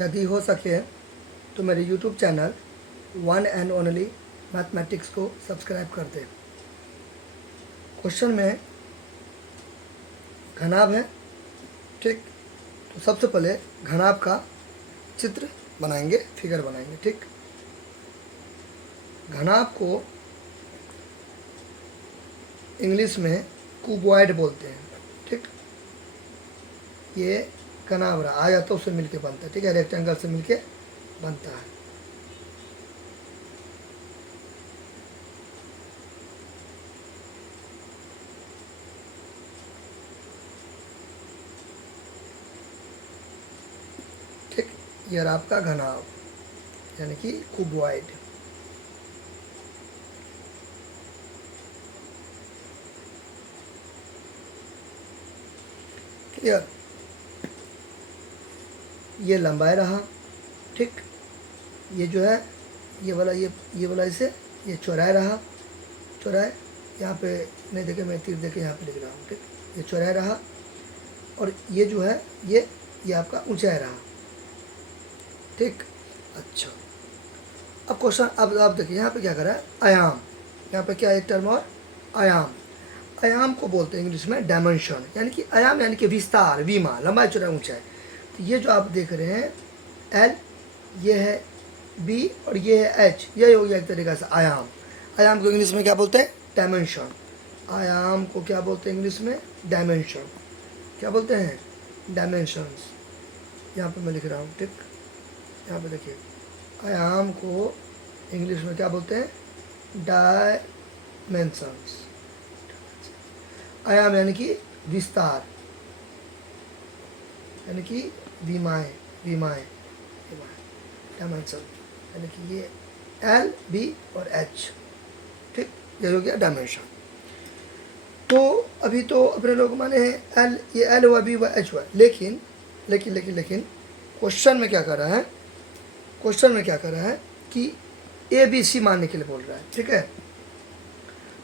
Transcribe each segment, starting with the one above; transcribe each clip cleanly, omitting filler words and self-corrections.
यदि हो सके तो मेरे YouTube channel one and only mathematics को सब्सक्राइब कर दें। क्वेश्चन में घनाभ है, ठीक। तो सबसे पहले घनाभ का चित्र बनाएंगे, फिगर बनाएंगे, ठीक। घनाभ को इंग्लिश में क्यूबॉइड बोलते हैं, ठीक। ये घनाभ रहा, आयतों से मिलके बनता है, ठीक है, रेक्टेंगल से मिलके बनता है। ठीक, ये रहा आपका घनाभ यानी कि क्यूबॉइड। क्लियर। ये लंबाई रहा, ठीक। ये जो है ये वाला इसे ये चौड़ाई रहा, चौड़ाई यहाँ पे नहीं देखे, मैं तीर देके यहाँ पे लिख रहा हूँ, ठीक। ये चौड़ाई रहा और ये जो है ये आपका ऊंचाई रहा, ठीक। अच्छा, अब क्वेश्चन, अब आप देखिए यहाँ पे क्या करा है, आयाम। यहाँ पे क्या है, एक टर्म और आयाम। आयाम को बोलते हैं इंग्लिश में डायमेंशन, यानी कि आयाम यानी कि विस्तार, विमा, लंबाई, चौड़ाई, ऊंचाई। तो ये जो आप देख रहे हैं एल, ये है बी और ये है एच, ये हो गया एक तरीका से आयाम। आयाम को इंग्लिश में क्या बोलते हैं, डायमेंशन। आयाम को क्या बोलते हैं इंग्लिश में, डायमेंशन। क्या बोलते हैं, डायमेंशंस। यहाँ पे मैं लिख रहा हूँ, ठीक। यहाँ पे देखिए, आयाम को इंग्लिश में क्या बोलते हैं, डायमेंशंस। आयाम यानी कि विस्तार, यानी कि विमाएँ, विमाएँ, डायमेंशन, यानी कि ये एल, बी और एच, ठीक। ये हो गया डायमेंशन। तो अभी तो अपने लोग माने हैं एल, ये एल हुआ, बी हुआ, एच हुआ, लेकिन लेकिन लेकिन लेकिन क्वेश्चन में क्या कर रहा है, क्वेश्चन में क्या कर रहा है कि ए बी सी मानने के लिए बोल रहा है, ठीक है।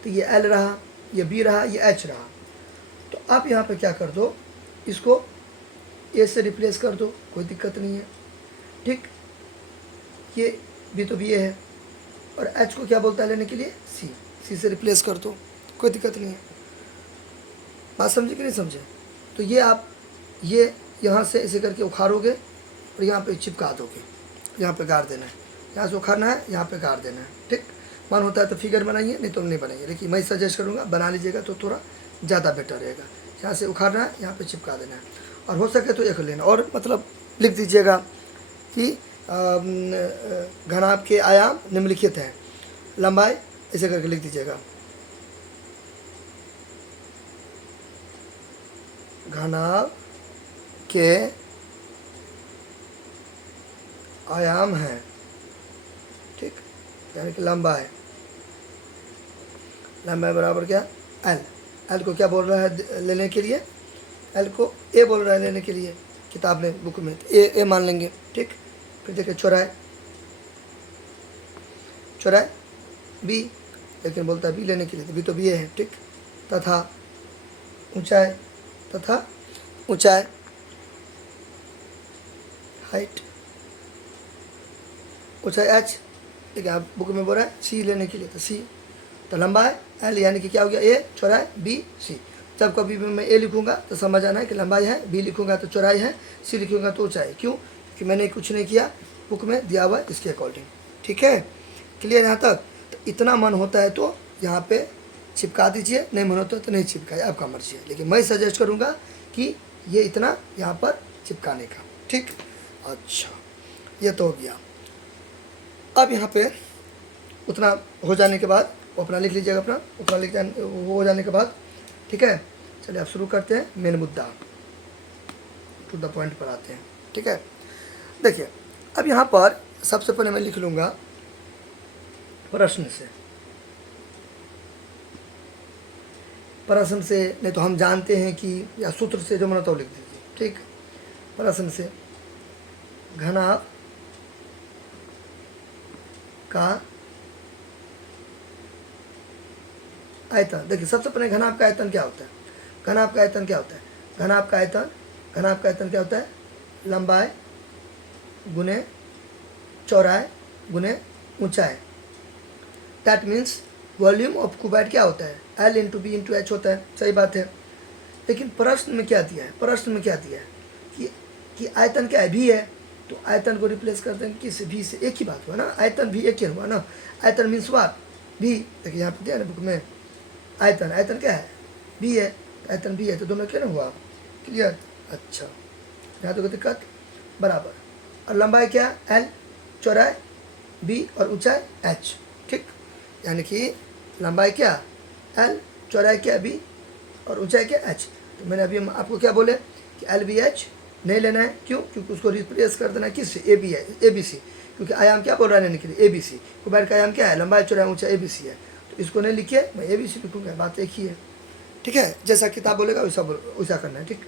तो ये एल रहा, ये बी रहा, ये एच रहा। तो आप यहाँ पे क्या कर दो, इसको ए से रिप्लेस कर दो, कोई दिक्कत नहीं है, ठीक। ये बी तो बी है और एच को क्या बोलता है लेने के लिए, सी, सी से रिप्लेस कर दो, कोई दिक्कत नहीं है। बात समझे कि नहीं समझे। तो ये आप ये यहाँ से ऐसे करके उखाड़ोगे और यहाँ पे चिपका दोगे, यहाँ पे गाड़ देना है, यहाँ से उखाड़ना है, यहाँ पे गाड़ देना है, ठीक। मन होता है तो फिगर बनाइए, नहीं तो नहीं बनाइए, लेकिन मैं सजेस्ट करूँगा बना लीजिएगा तो थोड़ा ज़्यादा बेटर रहेगा। यहाँ से उखाड़ना है, यहाँ पे चिपका देना है, और हो सके तो एक लेना, और मतलब लिख दीजिएगा कि घनाभ के आयाम निम्नलिखित हैं, लंबाई ऐसे करके लिख दीजिएगा। घनाभ के आयाम हैं, ठीक, यानी कि लंबाई, लंबाई बराबर क्या, एल। एल को क्या बोल रहा है लेने के लिए, एल को ए बोल रहा है लेने के लिए किताब में, बुक में, तो ए मान लेंगे, ठीक। फिर देखिए चौड़ाई, चौड़ाई बी, लेकिन बोलता है बी लेने के लिए, तो बी तो बी है, ठीक। तथा ऊंचाई, तथा ऊंचाई, हाइट, ऊंचाई एच, ठीक है। आप बुक में बोल रहा है सी लेने के लिए, तो सी। तो लंबाई एल, यानी कि क्या हो गया, ए, चौड़ाई बी, सी। जब कभी भी मैं ए लिखूंगा तो समझ आना है कि लंबाई है, बी लिखूंगा तो चौड़ाई है, सी लिखूंगा तो ऊंचाई। क्यों, कि मैंने कुछ नहीं किया, बुक में दिया हुआ है इसके अकॉर्डिंग, ठीक है। क्लियर यहाँ तक। तो इतना मन होता है तो यहाँ पे चिपका दीजिए, नहीं मन होता तो नहीं चिपकाए, आपका मर्जी है, लेकिन मैं सजेस्ट करूँगा कि ये इतना यहाँ पर चिपकाने का, ठीक। अच्छा, ये तो हो गया। अब यहाँ पे उतना हो जाने के बाद अपना लिख लीजिएगा, अपना उतना लिख हो जाने के बाद, ठीक है। चलिए आप शुरू करते हैं, मेन मुद्दा, टू द पॉइंट पर आते हैं, ठीक है। देखिए, अब यहाँ पर सबसे पहले मैं लिख लूँगा प्रश्न से, प्रश्न से, नहीं तो हम जानते हैं कि, या सूत्र से, जो मना तो लिख दीजिए, ठीक। प्रश्न से, घनाभ का आयतन। देखिए, सबसे पहले घनाभ का आयतन क्या होता है, घनाभ का आयतन क्या होता है, घनाभ का आयतन, घनाभ का आयतन क्या होता है, लंबाई गुने चौड़ाई गुने ऊंचाई। That means volume of cuboid क्या होता है, L into B into H होता है, सही बात है। लेकिन प्रश्न में क्या दिया है, प्रश्न में क्या दिया है कि आयतन क्या है, भी है, तो आयतन को रिप्लेस कर देंगे किस, भी से। एक ही बात हुआ ना, आयतन भी एक ही हुआ ना। आयतन मीन्स वाट, भी। देखिए यहाँ पे दिया ना बुक में, आयतन, आयतन क्या है, भी है, आयतन भी है, तो दोनों क्या ना हुआ, क्लियर। अच्छा, यहाँ तो कोई दिक्कत, बराबर। और लंबाई क्या, L, चौड़ाई B और ऊंचाई H, ठीक। यानी कि लंबाई क्या L, चौड़ाई क्या B और ऊंचाई क्या H। तो मैंने अभी आपको क्या बोले कि LBH नहीं लेना है, क्यों, क्योंकि उसको रिप्लेस कर देना है किससे, AB है, ABC, क्योंकि आयाम क्या बोल रहा है निकले, ABC। क्यूबाइड का आयाम क्या है, लंबाई चौड़ाई ऊंचाई ABC है, तो इसको नहीं लिखिए, मैं ABC लिखूँगा, बात एक ही है, ठीक है। जैसा किताब बोलेगा वैसा करना है, ठीक।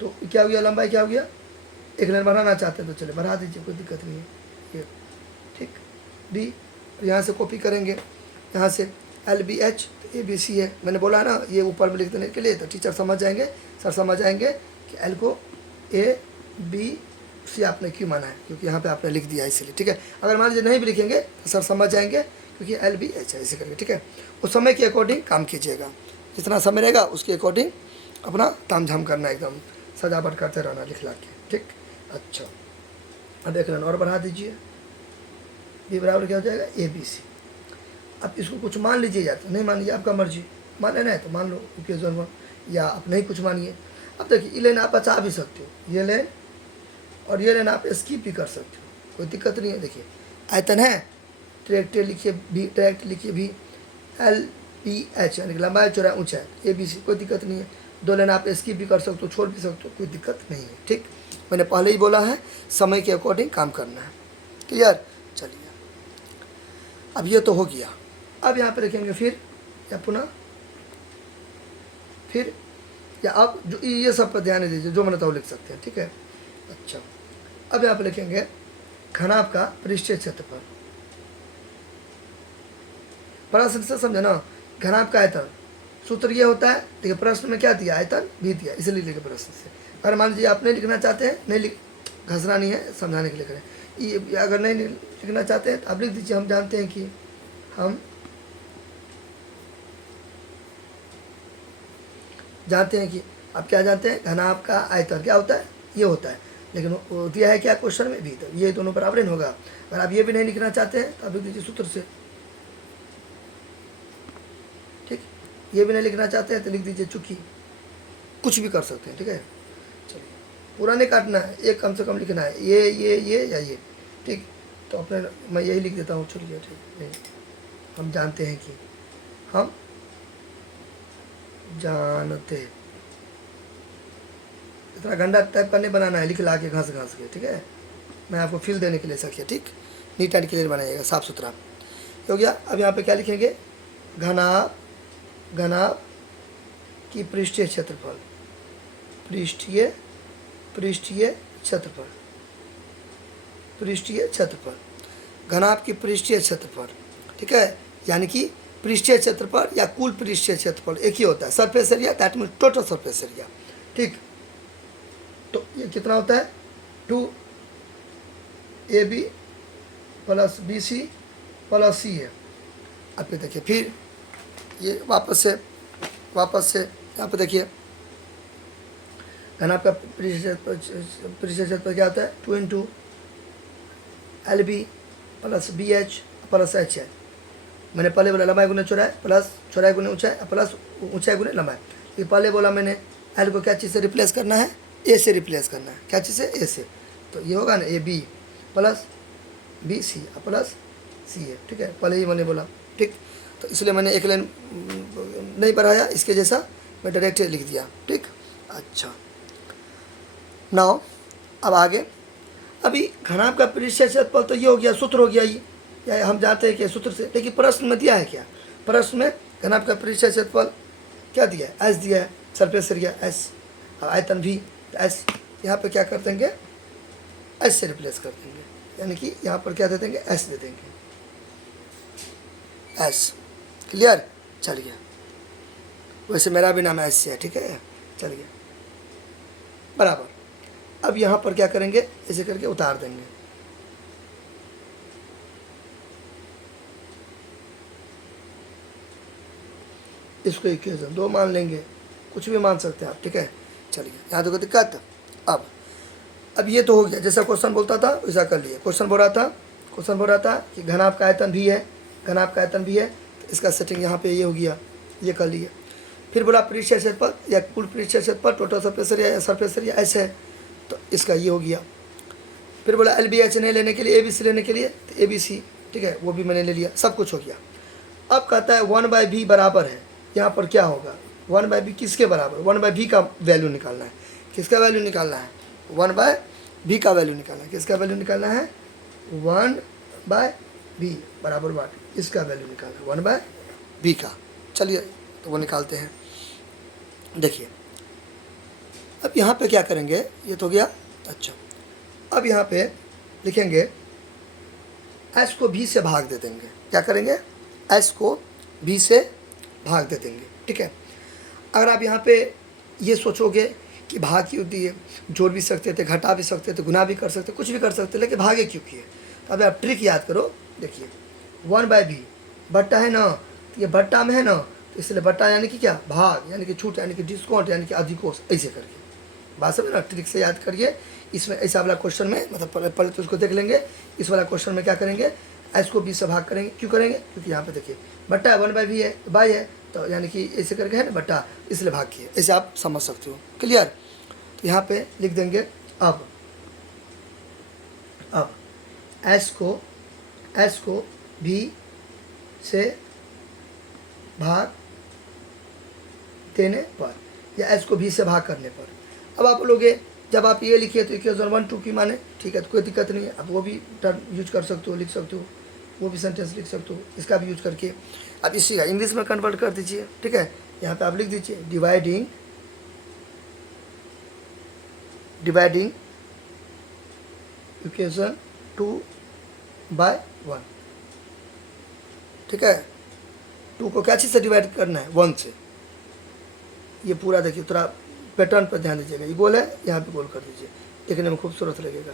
तो क्या हो गया, लंबाई क्या हो गया, एक लाइन बढ़ाना चाहते हैं तो चले बढ़ा दीजिए, कोई दिक्कत नहीं है, ये ठीक। B यहाँ से कॉपी करेंगे, यहाँ से LBH तो ABC है, मैंने बोला ना ये ऊपर में लिख देने के लिए, तो टीचर समझ जाएंगे, सर समझ जाएंगे कि L को ABC आपने क्यों माना है, क्योंकि यहाँ पे आपने लिख दिया इसलिए, ठीक है। अगर मान लीजिए नहीं भी लिखेंगे तो सर समझ जाएंगे, क्योंकि LBH है, ऐसे करके, ठीक है। उस समय के अकॉर्डिंग काम कीजिएगा, जितना समय रहेगा उसके अकॉर्डिंग अपना ताम झाम करना, एकदम सजावट करते रहना लिख ला के, ठीक। अच्छा, अब एक लाइन और बढ़ा दीजिए, B बराबर क्या हो जाएगा, ABC। अब इसको कुछ मान लीजिए या तो नहीं मान लीजिए, आपका मर्जी, मान लेना है तो मान लो ओकेजन में, या आप नहीं कुछ मानिए। अब देखिए ये लेन आप बचा भी सकते हो, ये लेन और ये लेन आप स्किप भी कर सकते हो, कोई दिक्कत नहीं है। देखिए आयतन है, डायरेक्ट लिखिए भी, डायरेक्ट लिखिए भी, LBH यानी कि लंबाई चौड़ाई ऊंचाई ABC, कोई दिक्कत नहीं है। दो लाइन आप स्किप भी कर सकते हो, छोड़ भी सकते हो, कोई दिक्कत नहीं है, ठीक। मैंने पहले ही बोला है समय के अकॉर्डिंग काम करना है, क्लियर। चलिए अब ये तो हो गया। अब यहाँ पे लिखेंगे फिर, या पुनः फिर, या आप जो ये सब पर ध्यान दीजिए, जो मैंने तो लिख सकते हैं, ठीक है। अच्छा, अब यहाँ पे लिखेंगे घनाभ का पृष्ठीय क्षेत्रफल। प्रश्न से समझे ना, घनाभ का आयतन सूत्र ये होता है, देखिए प्रश्न में क्या दिया, आयतन भी दिया, इसलिए लिखे प्रश्न से। अगर मान लीजिए आप नहीं लिखना चाहते हैं, नहीं घसना नहीं है, समझाने के लिए करें। ये अगर नहीं लिखना चाहते हैं तो आप लिख दीजिए, हम जानते हैं कि हम जानते हैं कि आप क्या जानते हैं, घनाभ का आयतन क्या होता है, ये होता है। लेकिन वो दिया है क्या क्वेश्चन में भी, तो ये दोनों बराबर नहीं होगा। अगर आप ये भी नहीं लिखना चाहते हैं तो आप लिख दीजिए सूत्र से, ठीक। ये भी नहीं लिखना चाहते हैं तो लिख दीजिए चूंकि, कुछ भी कर सकते हैं, ठीक है। चलिए पूरा नहीं काटना है, एक कम से कम लिखना है, ये या ये, ठीक। तो अपने मैं यही लिख देता हूँ, चलिए ठीक नहीं, हम जानते हैं कि, हम जानते, इतना गंदा टाइप का नहीं बनाना है, लिख ला के घास घास के, ठीक है। मैं आपको फील देने के लिए सकिए, ठीक, नीट एंड क्लियर बनाइएगा, साफ सुथरा हो गया। अब यहाँ पे क्या लिखेंगे, घनाभ की पृष्ठीय क्षेत्रफल, पृष्ठीय क्षेत्रफल, पृष्ठीय क्षेत्रफल, घनाभ की पृष्ठीय क्षेत्रफल, ठीक है। यानी कि पृष्ठीय क्षेत्रफल या कुल पृष्ठीय क्षेत्रफल एक ही होता है, surface area, that mean total surface area, ठीक। तो ये कितना होता है, 2AB plus BC plus C है। अब पे देखिए फिर ये वापस से यहाँ पे देखिए, घनाभ का पृष्ठीय क्षेत्रफल क्या होता है, 2 into LB plus BH plus H है। मैंने पहले बोला लंबाई गुने चौड़ाई प्लस चौड़ाई गुने ऊंचाई प्लस ऊंचाई गुने लंबाई। ये पहले बोला मैंने L को क्या चीज़ से रिप्लेस करना है, A से रिप्लेस करना है, क्या चीज़ से, A से। तो ये होगा ना AB plus BC plus C है, ठीक है, पहले ही मैंने बोला, ठीक। तो इसलिए मैंने एक लाइन नहीं बढ़ाया, इसके जैसा मैं डायरेक्ट लिख दिया, ठीक। अच्छा नाउ अब आगे, अभी घनाभ का पृष्ठीय क्षेत्रफल तो ये हो गया, सूत्र हो गया ये, या हम जानते हैं कि सूत्र से। लेकिन प्रश्न में दिया है क्या, प्रश्न में घनाभ का पृष्ठीय क्षेत्रफल क्या दिया है, S दिया है, सरफेस एरिया S, और आयतन भी S। यहाँ पे क्या कर देंगे, S से रिप्लेस कर देंगे, यानी कि यहाँ पर क्या दे देंगे, S दे देंगे, S, क्लियर। चलिए वैसे मेरा भी नाम S से है, ठीक है, चलिए बराबर। अब यहाँ पर क्या करेंगे, ऐसे करके उतार देंगे, इसको इक्वेशन 2 मान लेंगे, कुछ भी मान सकते हैं आप, ठीक है। चलिए यहाँ देखो दिक्कत। अब ये तो हो गया, जैसा क्वेश्चन बोलता था वैसा कर लिए। क्वेश्चन बोल रहा था कि घनाभ का आयतन भी है, घनाभ का आयतन भी है, तो इसका सेटिंग यहाँ पे ये हो गया, ये कर लिए। फिर बोला पृष्ठीय क्षेत्रफल या कुल पृष्ठीय क्षेत्रफल, टोटल सरफेस एरिया या सरफेस एरिया ऐसे है, तो इसका ये हो गया। फिर बोला LBH नहीं लेने के लिए, ABC लेने के लिए, तो ABC, ठीक है, वो भी मैंने ले लिया, सब कुछ हो गया। अब कहता है 1/b बराबर है, यहाँ पर क्या होगा, 1/b किसके बराबर, 1/b का वैल्यू निकालना है। किसका वैल्यू निकालना है, 1/b का वैल्यू निकालना है। किसका वैल्यू निकालना है, 1/b बराबर वाट, इसका वैल्यू निकालना है 1/b का। चलिए तो वो निकालते हैं। देखिए अब यहाँ पे क्या करेंगे, ये तो गया। अच्छा अब यहाँ पे लिखेंगे s को b से भाग दे देंगे। क्या करेंगे, s को b से भाग दे देंगे, ठीक है। अगर आप यहाँ पे ये सोचोगे कि भाग क्यों दिए, जोड़ भी सकते थे, घटा भी सकते थे, गुना भी कर सकते, कुछ भी कर सकते, लेकिन भागे क्यों किए। तो अब आप ट्रिक याद करो। देखिए 1/b बट्टा है ना, तो ये बट्टा में है ना, तो इसलिए बट्टा यानी कि क्या, भाग, यानी कि छूट, यानी कि डिस्काउंट, यानी कि अधिकोष, ऐसे करके बात समझ ना। ट्रिक से याद करिए। इसमें ऐसा वाला क्वेश्चन में, मतलब पहले तो उसको देख लेंगे। इस वाला क्वेश्चन में क्या करेंगे, s को b से भाग करेंगे। क्यों करेंगे, क्योंकि यहाँ पे देखिए बट्टा 1/b है, बाई है, तो यानी कि ऐसे करके है ना बट्टा, इसलिए भाग किए, ऐसे आप समझ सकते हो। क्लियर। तो यहाँ पे लिख देंगे अब s को b से भाग देने पर या s को b से भाग करने पर। अब आप लोगे, जब आप ये लिखिए तो इक्वेशन 1 2 की माने, ठीक है, तो कोई दिक्कत नहीं है। अब वो भी टर्म यूज कर सकते हो, लिख सकते हो, वो भी सेंटेंस लिख सकते हो, इसका भी यूज करके अब इसी का इंग्लिश में कन्वर्ट कर दीजिए, ठीक है। यहाँ पे आप लिख दीजिए डिवाइडिंग इक्वेशन 2/1, ठीक है। 2 को क्या चीज़ से डिवाइड करना है, 1 से। ये पूरा देखिए, थोड़ा पैटर्न पर ध्यान दीजिएगा। ये गोल है, यहाँ पे गोल कर दीजिए, देखने में खूबसूरत लगेगा।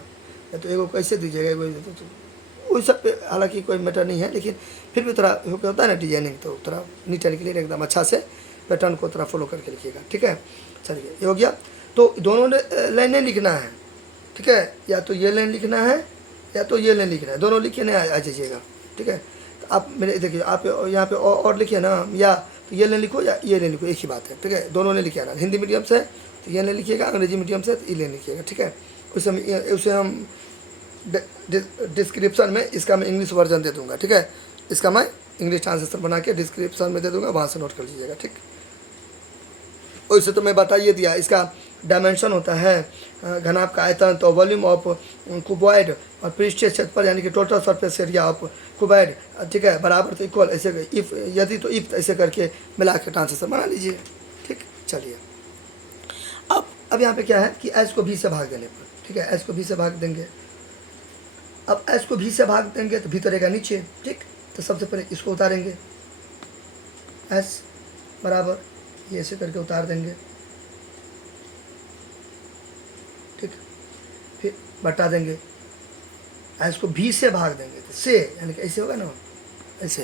या तो एगो कैसे दीजिएगा, एगो तो वही सब पे हालांकि कोई मैटर नहीं है, लेकिन फिर भी थोड़ा होता है ना डिजाइनिंग, तो थोड़ा नीट एंड क्लियर एकदम अच्छा से पैटर्न को थोड़ा फॉलो करके लिखिएगा, ठीक है। चलिए ये हो गया। तो दोनों लाइनें लिखना है, ठीक है, या तो ये लाइन लिखना है या तो ये लाइन लिखना है, दोनों लिखे नहीं आ जाइएगा, ठीक है। तो आप मेरे देखिए, आप यहाँ पे और लिखिए ना, या तो ये लाइन लिखो या ये लाइन लिखो, एक ही बात है, ठीक है। दोनों ने लिखिए ना, हिंदी मीडियम से तो ये लाइन लिखिएगा, अंग्रेजी मीडियम से तो ये लाइन लिखिएगा, ठीक है। उसे हम डिस्क्रिप्शन में इसका मैं इंग्लिश वर्जन दे दूंगा, ठीक है। इसका मैं इंग्लिश ट्रांसलेशन बना के डिस्क्रिप्शन में दे दूंगा, वहाँ से नोट कर लीजिएगा, ठीक। वैसे तो मैं बता ये दिया, इसका डायमेंशन होता है घनाभ का आयतन, तो वॉल्यूम ऑफ क्यूबॉइड और पृष्ठीय क्षेत्रफल यानी कि total surface area of cuboid, ठीक है, बराबर तो इक्वल, ऐसे इफ यदि तो इफ ऐसे करके मिला के ट्रांसलेशन बना लीजिए, ठीक। चलिए अब यहाँ पे क्या है कि s को b से भाग देने पर, ठीक है, s को b से भाग देंगे। अब s को b से भाग देंगे तो भीतर रहेगा नीचे, ठीक। तो सबसे पहले इसको उतारेंगे, s बराबर ये ऐसे करके उतार देंगे, ठीक। फिर बटा देंगे, s को b से भाग देंगे, तो से यानी कि ऐसे होगा ना, ऐसे।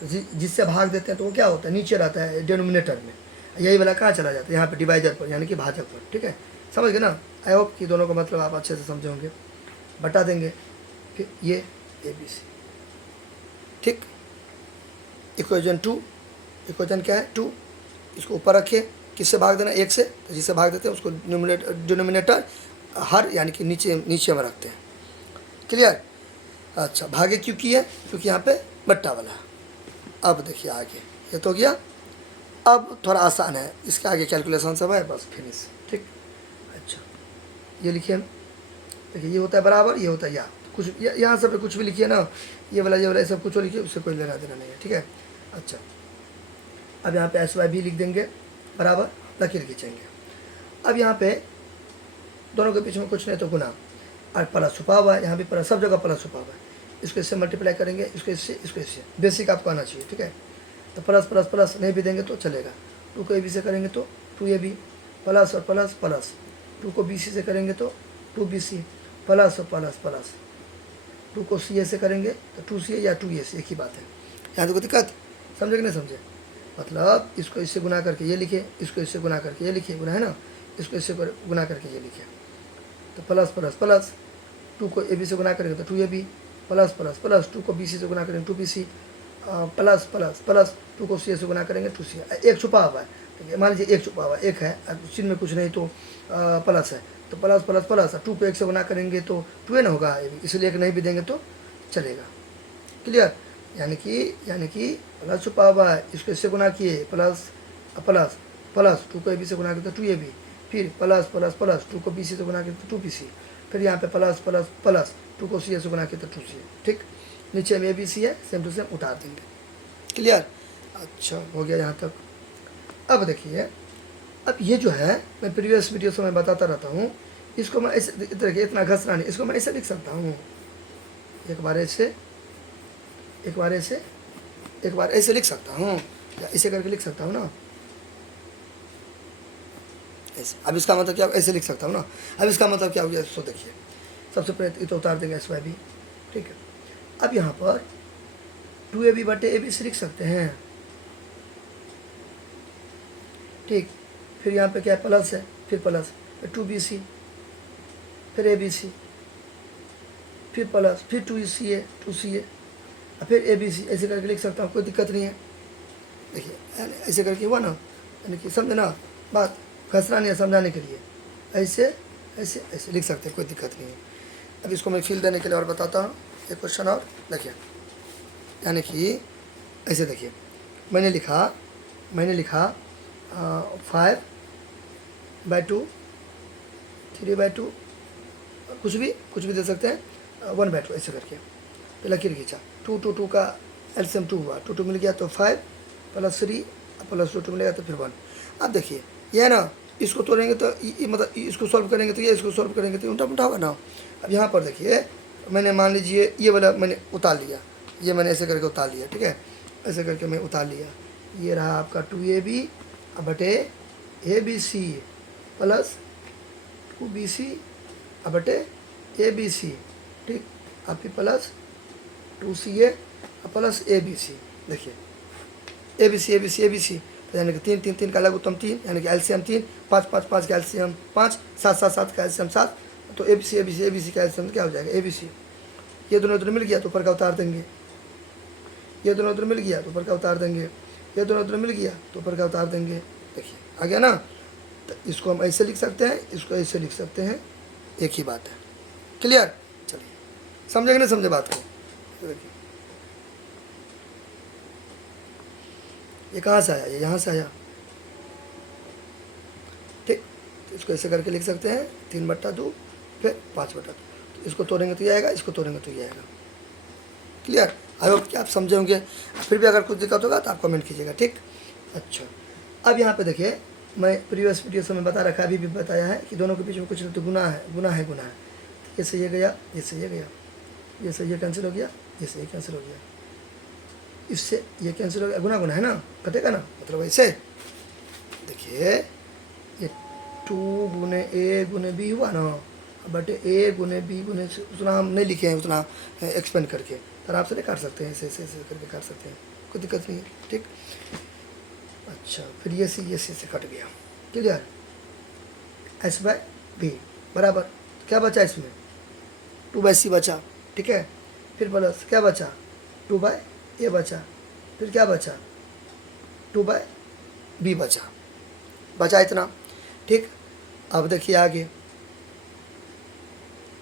तो जिससे भाग देते हैं तो वो क्या होता है, नीचे रहता है डिनोमिनेटर में, यही वाला कहाँ चला जाता है, यहाँ पे डिवाइजर पर यानी कि भाजक पर, ठीक है। समझ गए ना। आई होप कि दोनों का मतलब आप अच्छे से समझे होंगे। बटा देंगे, फिर ये ABC, ठीक। इक्वेशन 2, इक्वेशन क्या है 2, इसको ऊपर रखिए, किससे भाग देना, 1 से, तो जिससे भाग देते हैं उसको डिनोमिनेटर हर यानी कि नीचे में रखते हैं। क्लियर। अच्छा भागे क्यों किए, क्योंकि यहाँ पे बट्टा वाला। अब देखिए आगे, ये तो गया। अब थोड़ा आसान है, इसके आगे कैलकुलेशन सब है, बस फिनिश, ठीक। अच्छा ये लिखिए, देखिए ये होता है बराबर, ये होता है या, कुछ यहाँ सब पे कुछ भी लिखिए ना, ये वाला सब कुछ लिखिए, उससे कोई लेना देना नहीं है, ठीक है। अच्छा अब यहाँ पे SYB लिख देंगे, बराबर लकीर खींचेंगे। अब यहाँ पे दोनों के बीच में कुछ नहीं तो गुना, और प्लस छुपा हुआ है, यहाँ भी प्लस, सब जगह प्लस छुपा हुआ है। इसको इससे मल्टीप्लाई करेंगे, इसको इससे बेसिक आपको आना चाहिए, ठीक है। तो प्लस प्लस प्लस नहीं भी देंगे तो चलेगा। 2 को AB से करेंगे तो 2AB, प्लस और प्लस प्लस, 2 को BC से करेंगे तो 2BC, प्लस और प्लस प्लस, 2 को CA से करेंगे तो 2CA या 2AC, एक ही बात है। यहाँ तो कोई दिक्कत, समझे कि नहीं समझे। मतलब इसको इससे गुना करके ये लिखे, इसको इससे गुना करके ये लिखे, गुना है ना, इसको इससे गुना करके ये लिखे, तो प्लस प्लस प्लस, 2 को ए बी से गुना करेंगे तो 2ab, प्लस प्लस प्लस 2 को बी सी से गुना करेंगे 2bc, प्लस प्लस प्लस 2 को सी से गुना करेंगे 2c। एक छुपा हुआ है, ठीक, मान लीजिए एक छुपा हुआ है, एक है चिन्ह में कुछ नहीं तो प्लस है, तो प्लस प्लस प्लस 2 को 1 से गुना करेंगे तो 2n होगा, इसलिए एक नहीं भी देंगे तो चलेगा। क्लियर, यानी कि प्लस छुपा हुआ है, इसको इससे गुना किए प्लस प्लस प्लस 2 को ए बी से गुना किया तो 2ab, फिर प्लस प्लस प्लस 2 को बी सी से गुना किया तो 2bc, फिर यहाँ पे प्लस प्लस प्लस 2 को सी से गुना किया तो 2c। ठीक, नीचे में ABC है, सेम टू सेम उतार देंगे। क्लियर, अच्छा हो गया यहाँ तक। अब देखिए, अब ये जो है मैं प्रीवियस वीडियो से मैं बताता रहता हूँ, इसको मैं ऐसे देखिए, इतना घसना नहीं, इसको मैं ऐसे लिख सकता हूँ, एक बार ऐसे, एक बार ऐसे, एक बार ऐसे लिख सकता हूँ, या ऐसे करके लिख सकता हूँ ना, ऐसे। अब इसका मतलब क्या, ऐसे लिख सकता हूँ ना। अब इसका मतलब क्या हो गया, इसको देखिए, सबसे पहले तो उतार देंगे SY भी, ठीक है। अब यहाँ पर 2ab बटे ABC लिख सकते हैं, ठीक, फिर यहाँ पे क्या प्लस है, फिर प्लस, फिर 2bc, फिर ABC, फिर प्लस, फिर 2ca, 2ca, फिर ABC, ऐसे करके लिख सकता हूँ, कोई दिक्कत नहीं है। देखिए ऐसे करके हुआ ना, यानी कि समझे ना बात, घसना नहीं है, समझाने के लिए ऐसे ऐसे ऐसे लिख सकते हैं, कोई दिक्कत नहीं है। अब इसको मैं फील देने के लिए और बताता हूँ एक क्वेश्चन और, देखिए, यानी कि ऐसे देखिए, मैंने लिखा 5/2, 3/2, कुछ भी दे सकते हैं, 1/2 ऐसे करके तो लकीर खींचा, 2 2 2 का एलसीएम 2 हुआ, 2 2 मिल गया तो 5 प्लस 3 प्लस 2 मिलेगा तो फिर 1। अब देखिए ये है ना, इसको तोड़ेंगे तो मतलब इसको सॉल्व करेंगे तो ये, इसको सॉल्व करेंगे तो उल्टा पुल्टा होगा ना। अब यहाँ पर देखिए, मैंने मान लीजिए ये वाला मैंने उतार लिया, ये मैंने ऐसे करके उतार लिया, ठीक है, ऐसे करके मैं उतार लिया, ये रहा आपका 2ab बटे ABC प्लस 2bc बटे ABC, ठीक, आप ही प्लस 2ca प्लस ABC। देखिए ABC यानी कि 3 3 3 का लघुत्तम 3, यानी कि एलसीएम 3, 5 5 5 का एलसीएम 5, 7 7 7 का एलसीएम 7, तो ABC का एलसीएम क्या हो जाएगा ABC। ये दोनों इधर मिल गया तो ऊपर का उतार देंगे, ये दोनों इधर मिल गया तो ऊपर का उतार देंगे, ये दोनों इधर मिल गया तो ऊपर का उतार देंगे। देखिए आ गया ना, तो इसको हम ऐसे लिख सकते हैं, इसको ऐसे लिख सकते हैं, एक ही बात है। क्लियर, चलिए समझे कि नहीं समझे बात को। देखिए ये कहाँ से आया, ये यहाँ से आया, ठीक, तो इसको ऐसे करके लिख सकते हैं 3/2 फिर 5/2, तो इसको तोड़ेंगे तो ये आएगा, इसको तोड़ेंगे तो ये आएगा। क्लियर, आई होप कि आप समझे होंगे। फिर भी अगर कुछ दिक्कत होगा तो आप कमेंट कीजिएगा, ठीक। अच्छा, अब यहाँ पे देखिए, मैं प्रीवियस वीडियो से मैं बता रखा, अभी भी बताया है कि दोनों के बीच में कुछ नहीं तो गुना है। ये से ये गया, ये से ये गया, ये से ये कैंसिल हो गया, ये से ये कैंसिल हो गया, इससे ये कैंसिल हो गया, गुना है ना, कटेगा ना, मतलब ऐसे। देखिए ये 2 गुने A गुने B हुआ ना, बटे A गुने B गुने से, उतना हम नहीं लिखे हैं, उतना एक्सपेंड करके, पर आप से काट सकते हैं, ऐसे ऐसे ऐसे करके काट सकते हैं, कोई दिक्कत नहीं है, ठीक। अच्छा, फिर ये से कट गया। क्लियर, S/B बराबर क्या बचा इसमें, 2/C बचा, ठीक है, फिर प्लस क्या बचा, 2/A बचा, फिर क्या बचा, 2/B बचा इतना, ठीक। अब देखिए आगे,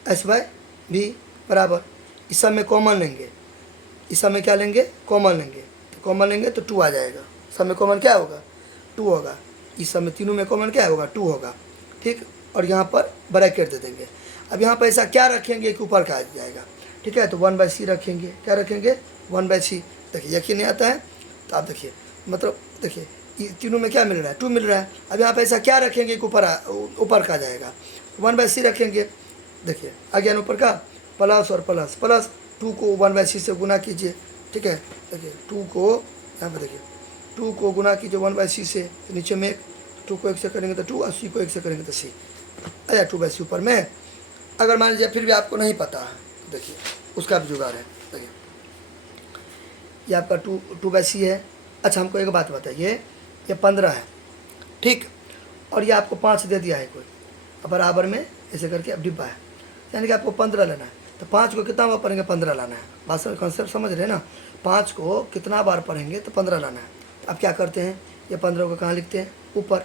S/B बराबर, इस सब में कॉमन लेंगे, इस सब में क्या लेंगे, कॉमन लेंगे, तो कॉमन लेंगे तो 2 आ जाएगा, सब में कॉमन क्या होगा, 2 होगा, इस सब में तीनों में कॉमन क्या होगा, 2 होगा, ठीक। और यहाँ पर ब्रैकेट दे देंगे। अब यहाँ पर ऐसा क्या रखेंगे कि ऊपर का आ जाएगा, ठीक है, तो 1/C रखेंगे, क्या रखेंगे, 1/C। देखिए यकीन नहीं आता है तो आप देखिए, मतलब देखिए तीनों में क्या मिल रहा है, 2 मिल रहा है। अब यहाँ पे ऐसा क्या रखेंगे कि ऊपर का जाएगा, 1/C रखेंगे। देखिए आ गया ऊपर का, प्लस और प्लस प्लस, 2 को 1/C से गुना कीजिए, ठीक है। देखिए 2 को यहाँ पे देखिए, 2 को गुना कीजिए 1/C से, तो नीचे में 2 को 1 से करेंगे तो 2, और C को 1 से करेंगे तो C आया 2/C ऊपर में। अगर मान लीजिए फिर भी आपको नहीं पता है, तो देखिए उसका भी जुगाड़ है। देखिए ये आपका 2/C है, अच्छा हमको एक बात बताइए, ये 15 है, ठीक, और ये आपको 5 दे दिया है कोई, अब बराबर में ऐसे करके अब डिब्बा है, यानी कि आपको 15 लेना है, तो 5 को कितना बार पढ़ेंगे, 15 लाना है। बात में कॉन्सेप्ट समझ रहे हैं ना, 5 को कितना बार पढ़ेंगे तो 15 लाना है। तो अब क्या करते हैं, ये 15 को कहाँ लिखते हैं, ऊपर,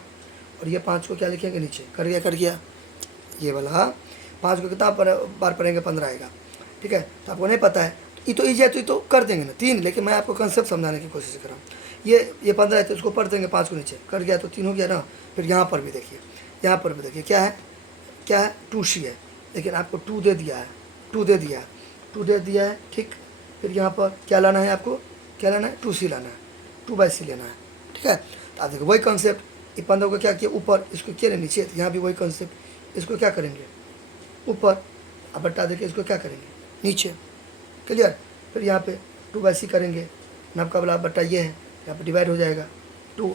और ये 5 को क्या लिखेंगे, नीचे। कर गया ये वाला 5 को कितना बार पढ़ेंगे, 15 आएगा, ठीक है। तो आपको नहीं पता है, ये तो ईजी है, तो ये तो कर देंगे ना 3, लेकिन मैं आपको कंसेप्ट समझाने की कोशिश कर रहा हूँ। ये 15 है तो इसको पढ़ देंगे, 5 को नीचे कर गया तो 3 हो गया ना। फिर यहाँ पर भी देखिए, यहाँ पर भी देखिए क्या है 2C है, लेकिन आपको 2 दे दिया है, 2 दे दिया है, ठीक। फिर यहाँ पर क्या लाना है, आपको क्या लाना है, 2C लाना है, 2/C लेना है, ठीक है। तो आप देखो वही कॉन्सेप्ट, ये 15 को क्या किया ऊपर, इसको किया नीचे, तो यहाँ भी वही कॉन्सेप्ट, इसको क्या करेंगे ऊपर, अब बट्टा देखिए इसको क्या करेंगे नीचे, क्लियर। फिर यहाँ पे 2/C करेंगे, नब का बला बट्टा ये है, यहाँ पे डिवाइड हो जाएगा 2,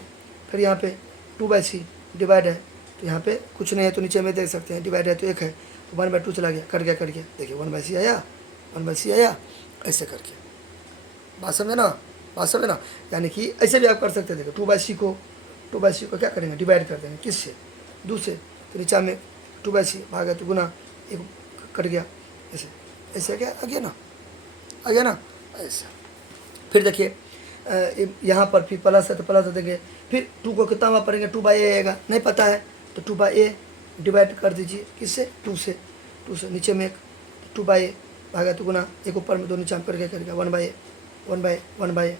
फिर यहाँ पे 2/C डिवाइड है, तो यहाँ पे कुछ नहीं है तो नीचे में देख सकते हैं, डिवाइड है तो 1 है, तो 1/2 चला गया, कर गया देखिए 1/C आया, 1/C आया, ऐसे करके। बात समझे ना, यानी कि ऐसे भी आप कर सकते हैं। देखो 2/C को क्या करेंगे, डिवाइड कर देंगे, किससे, 2 से, तो नीचा में 2/C भागा तो गुना, एक कट गया, ऐसे क्या आ गया ना, ऐसा। फिर देखिए यहाँ पर फिर प्लस है तो प्लस देंगे, फिर 2 को कितना बार पढ़ेंगे, 2/A आएगा, नहीं पता है तो 2/A डिवाइड कर दीजिए, किससे, 2 से, नीचे में एक 2/A भागा तो गुना, एक ऊपर में 2 नीचे में करेगा 1/A।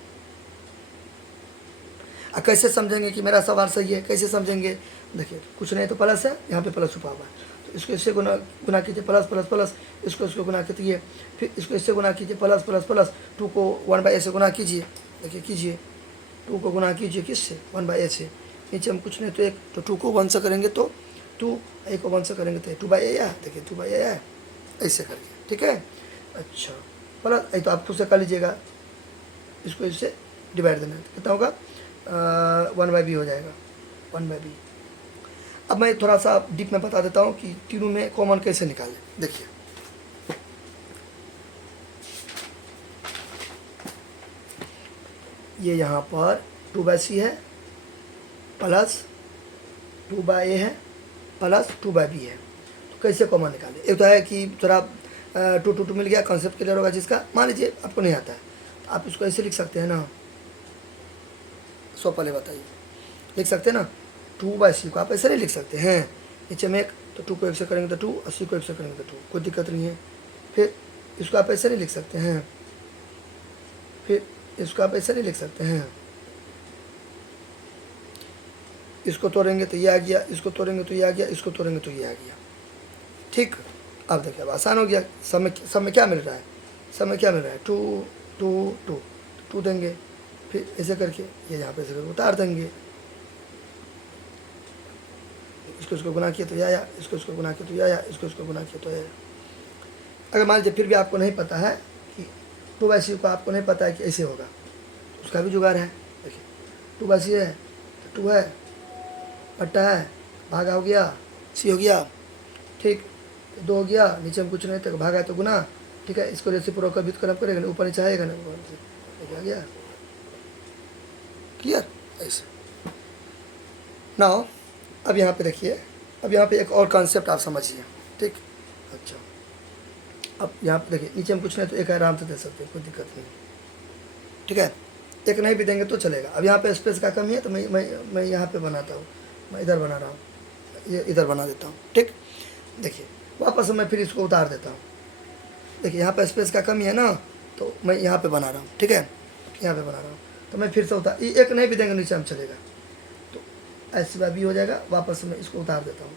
अब कैसे समझेंगे कि मेरा सवाल सही है, कैसे समझेंगे, देखिए कुछ नहीं तो प्लस है, यहाँ पे प्लस छुपा हुआ है, तो इसको इससे गुना कीजिए, प्लस, इसको गुना कीजिए, फिर इसको इससे गुना कीजिए, प्लस 2 को 1/A से गुना कीजिए, देखिए कीजिए 2 को गुना कीजिए किससे, 1/A से, नीचे हम कुछ नहीं तो 1, तो 2 को 1 से करेंगे तो 2, 1 को 1 से करेंगे तो 2/A आया, देखिए 2/A आया, ऐसे करके, ठीक है। अच्छा प्लस, तो आप खुद से कर लीजिएगा, इसको इससे डिवाइड देना है, कितना होगा 1/B हो जाएगा, 1/B। अब मैं थोड़ा सा डीप में बता देता हूँ कि तीनों में कॉमन कैसे निकालें। देखिए ये यहाँ पर 2/C है, प्लस 2/A है, प्लस 2/B है, तो कैसे कॉमन निकालें। एक तो है कि थोड़ा 2 मिल गया, कॉन्सेप्ट क्लियर होगा जिसका, मान लीजिए आपको नहीं आता है, तो आप इसको ऐसे लिख सकते हैं ना, पहले बताइए, लिख सकते हैं ना, 2/C को आप ऐसे नहीं लिख सकते हैं, नीचे में एक, तो 2 को 1 से करेंगे तो 2, 80 को 1 से करेंगे तो 2, कोई दिक्कत नहीं है। फिर इसको आप ऐसे नहीं लिख सकते हैं, फिर इसको आप ऐसे नहीं लिख सकते हैं, इसको तोड़ेंगे तो ये आ गया, इसको तोड़ेंगे तो ये आ गया, इसको तोड़ेंगे तो ये आ गया, ठीक। अब देखिए अब आसान हो गया, सब में क्या मिल रहा है, 2 देंगे, फिर ऐसे करके ये यहाँ पे ऐसे करके उतार देंगे, इसको गुना किया तो ये आया, इसको गुना किया तो ये आया, इसको गुना किया तो ये आया। अगर मान लीजिए फिर भी आपको नहीं पता है कि 2/C को आपको नहीं पता है कि ऐसे होगा, तो उसका भी जुगाड़ है। देखिए 2/C है तो 2 है, बट्टा है, भागा हो गया, C हो गया, ठीक, 2 हो गया, नीचे में कुछ नहीं तो भागा है तो गुना, ठीक है। इसको रेसिप्रोकल भी करना पड़ेगा, ऊपर नीचे आएगा ना, आ गया, क्लियर। ऐसे नाउ अब यहाँ पे देखिए, अब यहाँ पे एक और कॉन्सेप्ट आप समझिए, ठीक। अच्छा अब यहाँ पे देखिए, नीचे में कुछ नहीं तो एक आराम से दे सकते हैं, कोई दिक्कत नहीं, ठीक है। एक नहीं भी देंगे तो चलेगा। अब यहाँ पे स्पेस का कमी है तो मैं यहाँ पे बनाता हूँ, मैं इधर बना रहा हूँ, ये इधर बना देता हूँ, ठीक। देखिए वापस मैं फिर इसको उतार देता हूँ, देखिए यहाँ पे स्पेस का कमी है ना, तो मैं यहाँ पे बना रहा हूँ, ठीक है, यहाँ पे बना रहा हूँ, तो मैं फिर से उतार, एक नहीं भी देंगे नीचे हम चलेगा, तो S/B हो जाएगा। वापस मैं इसको उतार देता हूँ,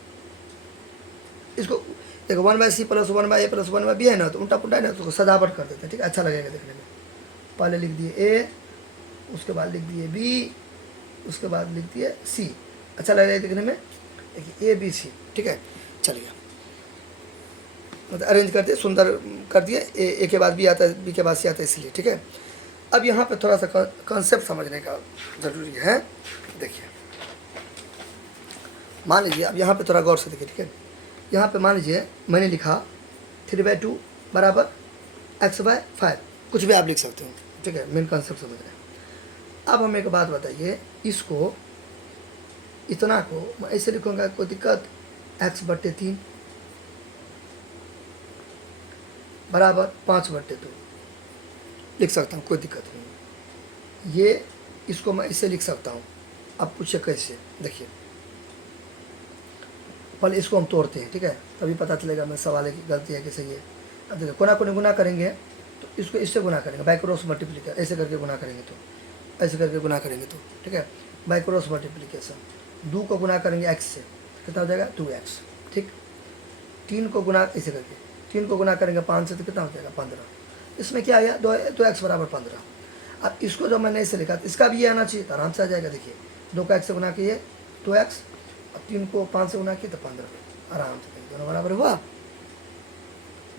इसको देखो 1/C plus 1/A plus 1/B है ना, तो उल्टा पुल्टा है ना, तो सजावट कर देते हैं, ठीक, अच्छा लगेगा देखने में। पहले लिख दिए A, उसके बाद लिख दिए B, उसके बाद लिख दिए C, अच्छा लगेगा देखने में, देखिए ABC, ठीक है। चलिए मतलब अरेंज कर दिए, सुंदर कर दिए, ए के बाद B आता है, B के बाद C आता है, इसलिए, ठीक है। अब यहाँ पे थोड़ा सा कॉन्सेप्ट समझने का ज़रूरी है। देखिए मान लीजिए, अब यहाँ पे थोड़ा गौर से देखिए, ठीक है। यहाँ पे मान लीजिए मैंने लिखा 3/2 बराबर x/5, कुछ भी आप लिख सकते हो, ठीक है, मेन कॉन्सेप्ट समझ रहे हैं। अब हमें एक बात बताइए, इसको इतना को मैं ऐसे लिखूंगा, कोई दिक्कत? x/3 बराबर 5/2 लिख सकता हूँ, कोई दिक्कत नहीं। ये इसको मैं इसे लिख सकता हूँ। अब पूछे कैसे, देखिए पहले इसको हम तोड़ते हैं, ठीक है, तभी पता चलेगा मैं सवाल की गलती है कि सही है। अब देखिए कोना कोने गुना करेंगे तो इसको इससे गुना करेंगे, बाय क्रॉस मल्टीप्लिकेशन ऐसे करके गुना करेंगे तो, ऐसे करके गुना करेंगे तो, ठीक है, बाय क्रॉस मल्टीप्लिकेशन। 2 को गुना करेंगे x से, कितना हो जाएगा 2x, ठीक। 3 को गुना ऐसे करके, 3 को गुना करेंगे 5 से तो कितना हो जाएगा 15। इसमें क्या आया 2x बराबर 15। अब इसको जो मैंने ऐसे लिखा, इसका भी ये आना चाहिए, तो आराम से आ जाएगा। देखिए 2 को x से गुना किए 2x, अब 3 को 5 से गुना किए तो 15, आराम से दोनों बराबर हुआ।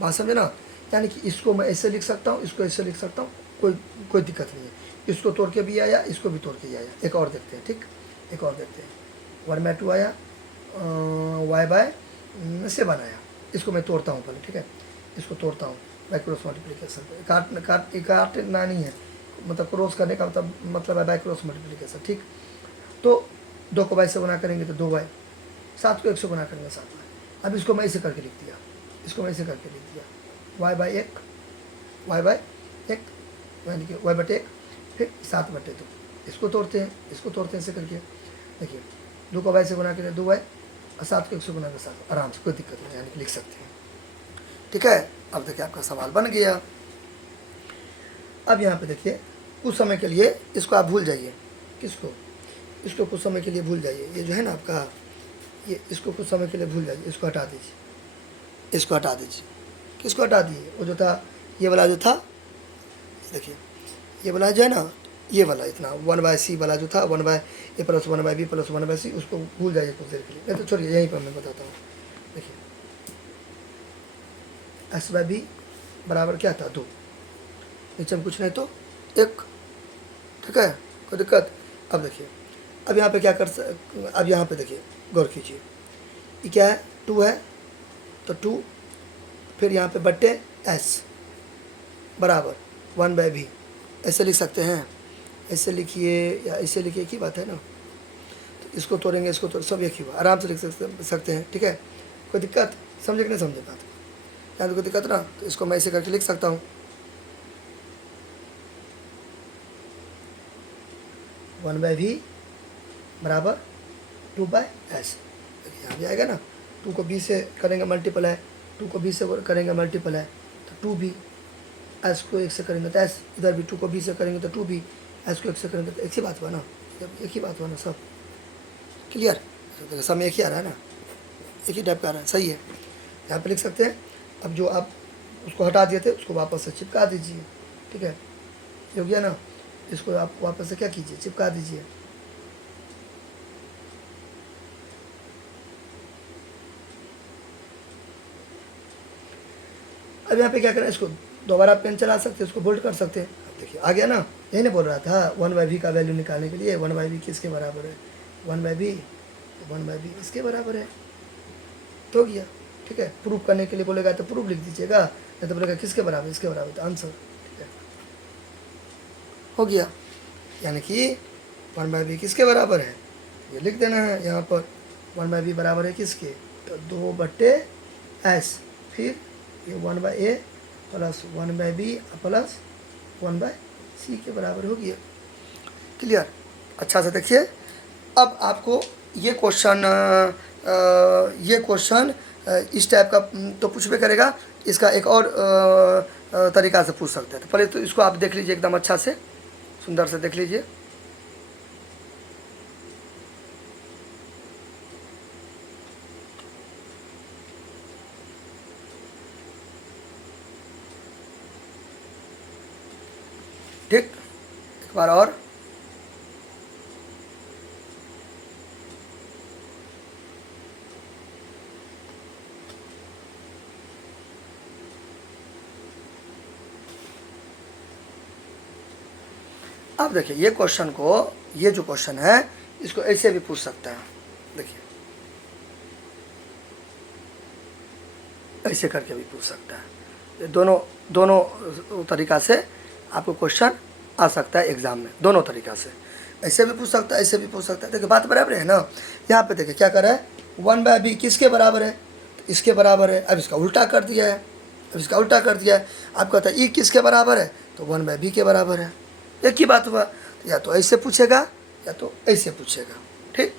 बात समझे ना? यानी कि इसको मैं ऐसे लिख सकता हूँ, इसको ऐसे लिख सकता हूँ, कोई दिक्कत नहीं है। इसको तोड़ के भी आया, इसको भी तोड़ के ही आया। एक और देखते हैं, ठीक, एक और देखते हैं। 1/2 आया, y/7 आया। इसको मैं तोड़ता हूँ पहले, ठीक है, इसको तोड़ता हूँ बाय क्रॉस मल्टीप्लिकेशन। काटना नहीं है, मतलब क्रॉस करने का मतलब है बाय क्रॉस मल्टीप्लिकेशन, ठीक। तो 2 को y से गुना करेंगे तो 2y, 7 को 1 से गुना करेंगे 7y। अब इसको मैं ऐसे करके लिख दिया, इसको मैं ऐसे करके लिख दिया, y/1 यानी कि y/1 फिर 7/2। इसको तोड़ते हैं, इसको तोड़ते हैं ऐसे करके। देखिए 2 को y से गुना करें 2y और 7 को 1 से गुना कर 7, आराम से, कोई दिक्कत नहीं, यानी कि लिख सकते हैं, ठीक है। अब देखिए आपका सवाल बन गया। अब यहाँ पे देखिए कुछ समय के लिए इसको आप भूल जाइए, किसको, इसको कुछ समय के लिए भूल जाइए। ये जो है ना आपका, ये इसको कुछ समय के लिए भूल जाइए, इसको हटा दीजिए, इसको हटा दीजिए। किसको हटा दिए? वो जो था, ये वाला जो था, देखिए ये वाला जो है ना, ये वाला इतना 1/c वाला जो था, 1/a + 1/b + 1/c, उसको भूल जाइए कुछ देर के लिए। नहीं तो छोड़िए, यहीं पर मैं बताता हूँ। देखिए s/b बराबर क्या था 2, नीचे में कुछ नहीं तो 1, ठीक है, कोई दिक्कत? अब देखिए, अब यहाँ पे क्या अब यहाँ पे देखिए, गौर कीजिए, ये क्या है 2 है, तो 2 फिर यहाँ पे बट्टे s बराबर 1/b, ऐसे लिख सकते हैं, ऐसे लिखिए या ऐसे लिखिए, एक ही बात है ना। तो इसको तोड़ेंगे, इसको तोड़, सब एक ही हुआ, आराम से लिख सकते हैं, ठीक है, कोई दिक्कत? समझे कि नहीं समझे बात? यहाँ तो कोई दिक्कत ना, तो इसको मैं ऐसे करके लिख सकता हूँ, 1/v बराबर 2/s। यहाँ भी आएगा ना, 2 को b से करेंगे मल्टीपल है, 2 को b से करेंगे मल्टीपल है तो 2b, s को 1 से करेंगे तो s, इधर भी 2 को b से करेंगे तो 2b, s को 1 से करेंगे तो एक ही बात हुआ ना, एक ही बात हुआ ना, सब क्लियर? सब एक ही आ रहा है ना, एक ही टाइप का आ रहा है, सही है। यहाँ पे लिख सकते हैं। अब जो आप उसको हटा दिए थे उसको वापस से चिपका दीजिए, ठीक है, हो गया ना। इसको आप वापस से क्या कीजिए, चिपका दीजिए। अब यहाँ पे क्या करना है, इसको दोबारा पेन चला सकते हैं, इसको बोल्ड कर सकते हैं। अब देखिए आ गया ना, यही नहीं बोल रहा था 1/v का वैल्यू निकालने के लिए 1/v किसके बराबर है, 1/v इसके बराबर है, तो हो गया, ठीक है। प्रूफ करने के लिए बोलेगा तो प्रूफ लिख दीजिएगा, नहीं तो बोलेगा किसके बराबर, इसके बराबर, तो आंसर, ठीक है, हो गया। यानी कि 1/v किसके बराबर है, ये लिख देना है यहाँ पर। 1/v बराबर है किसके, तो 2/s, फिर ये 1/a + 1/b + 1/c के बराबर हो गया। क्लियर? अच्छा से देखिए, अब आपको ये क्वेश्चन इस टाइप का तो पूछ भी करेगा, इसका एक और तरीका से पूछ सकते हैं। तो पहले तो इसको आप देख लीजिए, एकदम अच्छा से सुंदर से देख लीजिए। ठीक, एक बार और, अब देखिए ये क्वेश्चन को, ये जो क्वेश्चन है इसको ऐसे भी पूछ सकता है। देखिए ऐसे करके भी पूछ सकता है। दोनों तरीका से आपको क्वेश्चन आ सकता है एग्ज़ाम में, दोनों तरीक़ा से। ऐसे भी पूछ सकता है, ऐसे भी पूछ सकता है। देखिए बात बराबर है ना। यहाँ पे देखिए क्या कर रहा है, 1/b किसके बराबर है, तो इसके बराबर है। अब इसका उल्टा कर दिया है, अब इसका उल्टा कर दिया है। आप कहता है ई किसके बराबर है, तो 1/b के बराबर है। एक ही बात हुआ। तो या तो ऐसे पूछेगा या तो ऐसे पूछेगा, ठीक।